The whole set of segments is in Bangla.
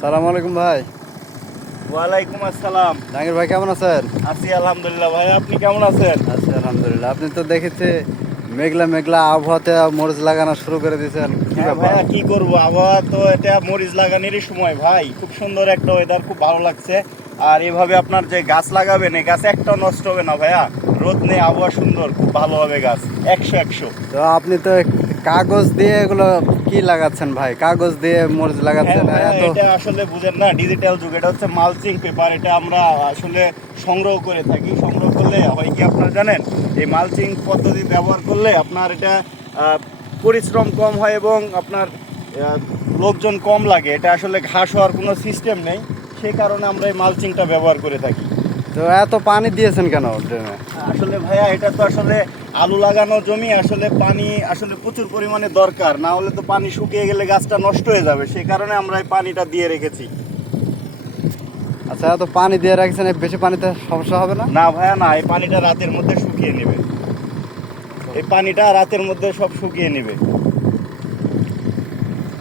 সালাম আলাইকুম ভাই। ওয়ালাইকুম আসসালাম। জাহাঙ্গীর ভাই কেমন আছেন? আছি আলহামদুলিল্লাহ। ভাই আপনি কেমন আছেন? আছি আলহামদুলিল্লাহ। আপনি তো দেখেছি মেঘলা মেঘলা আবহাওয়াতে মরিচ লাগানো শুরু করে দিয়েছেন, কি হ্যাঁ ব্যাপার? ভাইয়া, কি করব, আবহাওয়া তো এটা মরিচ লাগানোরই সময় ভাই। খুব সুন্দর একটা ওয়েদার, খুব ভালো লাগছে। আর এভাবে আপনার যে গাছ লাগাবেন, এই গাছ একটাও নষ্ট হবে না ভাইয়া। রোদ নেই, আবহাওয়া সুন্দর, খুব ভালো হবে গাছ। 100 100। তো আপনি তো কাগজ দিয়ে এগুলো কি লাগাচ্ছেন ভাই? কাগজ দিয়ে মরিচ হ্যাঁ লাগাচ্ছেন ভাইয়া, এত? এটা আসলে বুঝেন না, ডিজিটাল যুগ। এটা হচ্ছে মালচিং পেপার। এটা আমরা আসলে সংগ্রহ করে থাকি। সংগ্রহ করলে হয় কি আপনারা জানেন, এই মালচিং পদ্ধতি ব্যবহার করলে আপনার এটা পরিশ্রম কম হয় এবং আপনার লোকজন কম লাগে। এটা আসলে ঘাস হওয়ার কোনো সিস্টেম নেই, সেই কারণে আমরা এই মালচিংটা ব্যবহার করে থাকি। তো এত পানি দিয়েছেন কেন ড্রেনে? আসলে ভাইয়া, এটা তো আসলে আলু লাগানো জমি, আসলে পানি আসলে প্রচুর পরিমাণে দরকার, না হলে তো পানি শুকিয়ে গেলে গাছটা নষ্ট হয়ে যাবে। সেই কারণে আমরা এই পানিটা দিয়ে রেখেছি। আচ্ছা, এত পানি দিয়ে রাখছেন, এই বেশি পানিতে সমস্যা হবে না? না ভাইয়া না, এই পানিটা রাতের মধ্যে শুকিয়ে নেবে। এই পানিটা রাতের মধ্যে সব শুকিয়ে নেবে।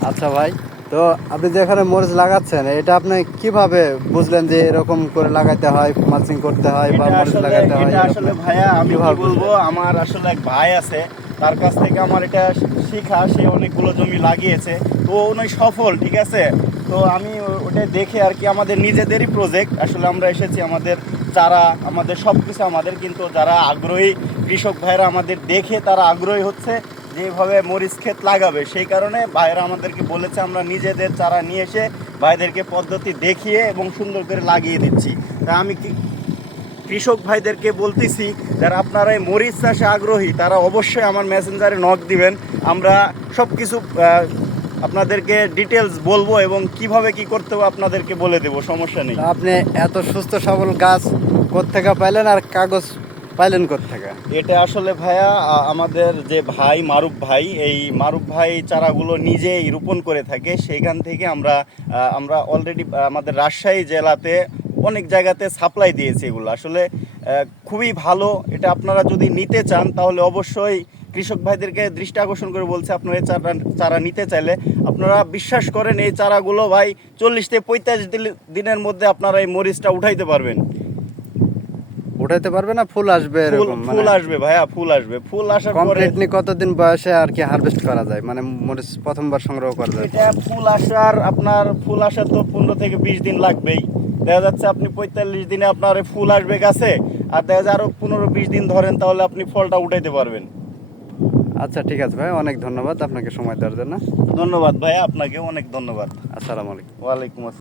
আচ্ছা ভাই, তো আপনি যে এখানে মরিচ লাগাচ্ছেন, এটা আপনি কিভাবে বুঝলেন যে এরকম করে লাগাইতে হয়, মালচিং করতে হয় বা মরিচ লাগাইতে হয়? এটা আসলে ভাইয়া, আমি কি কিভাবে বলবো, বুঝলেন? আমার আসলে এক ভাই আছে, তার কাছ থেকে আমার এটা শিখা। সে অনেকগুলো জমি লাগিয়েছে, তো উনি সফল, ঠিক আছে। তো আমি ওটা দেখে আর কি, আমাদের নিজেদেরই প্রজেক্ট আসলে, আমরা এসেছি, আমাদের চারা, আমাদের সব কিছু আমাদের, কিন্তু যারা আগ্রহী কৃষক ভাইরা আমাদের দেখে তারা আগ্রহী হচ্ছে যেভাবে মরিচ ক্ষেত লাগাবে, সেই কারণে ভাইরা আমাদেরকে বলেছে আমরা নিজেদের চারা নিয়ে এসে ভাইদেরকে পদ্ধতি দেখিয়ে এবং সুন্দর করে লাগিয়ে দিচ্ছি। তা আমি কি কৃষক ভাইদেরকে বলতেছি, যারা আপনারা এই মরিচ চাষে আগ্রহী, তারা অবশ্যই আমার মেসেঞ্জারে নক দিবেন। আমরা সব কিছু আপনাদেরকে ডিটেলস বলবো এবং কিভাবে কি করতে হবে আপনাদেরকে বলে দেবো, সমস্যা নেই। তা আপনি এত সুস্থ সবল গাছ কোত্থেকে পাইলেন আর কাগজ পাইলেন কোত্থেকে? এটা আসলে ভাইয়া, আমাদের যে ভাই মারুফ ভাই, এই মারুফ ভাই চারাগুলো নিজেই রোপণ করে থাকে। সেইখান থেকে আমরা অলরেডি আমাদের রাজশাহী জেলাতে অনেক জায়গাতে সাপ্লাই দিয়েছি। এগুলো আসলে খুবই ভালো। এটা আপনারা যদি নিতে চান তাহলে অবশ্যই কৃষক ভাইদেরকে দৃষ্টি আকর্ষণ করে বলছে, আপনারা এই চারা নিতে চাইলে আপনারা বিশ্বাস করেন, এই চারাগুলো ভাই 40 থেকে 45 দিনের মধ্যে আপনারা এই মরিচটা উঠাইতে পারবেন। উঠাইতে পারবে না? ফুল আসবে ফুল এরকম ফুল আসবে ভাইয়া, ফুল আসবে। ফুল আসার পরে কমপ্লিটলি কতদিন বয়সে আর কি হারভেস্ট করা যায়, মানে মরিচ প্রথমবার সংগ্রহ করা যায়? এটা ফুল আসার তো 15 থেকে 20 দিন লাগবেই। দেখা যাচ্ছে আপনি 45 দিনে আপনার এই ফুল আসবে গাছে, আর দেখা যায় আরো 15-20 দিন ধরেন, তাহলে আপনি ফলটা উঠাইতে পারবেন। আচ্ছা ঠিক আছে ভাই, অনেক ধন্যবাদ আপনাকে সময় দেওয়ার জন্য। ধন্যবাদ ভাইয়া, আপনাকেও অনেক ধন্যবাদ। আসসালামু আলাইকুম। ওয়ালাইকুম আসসালাম।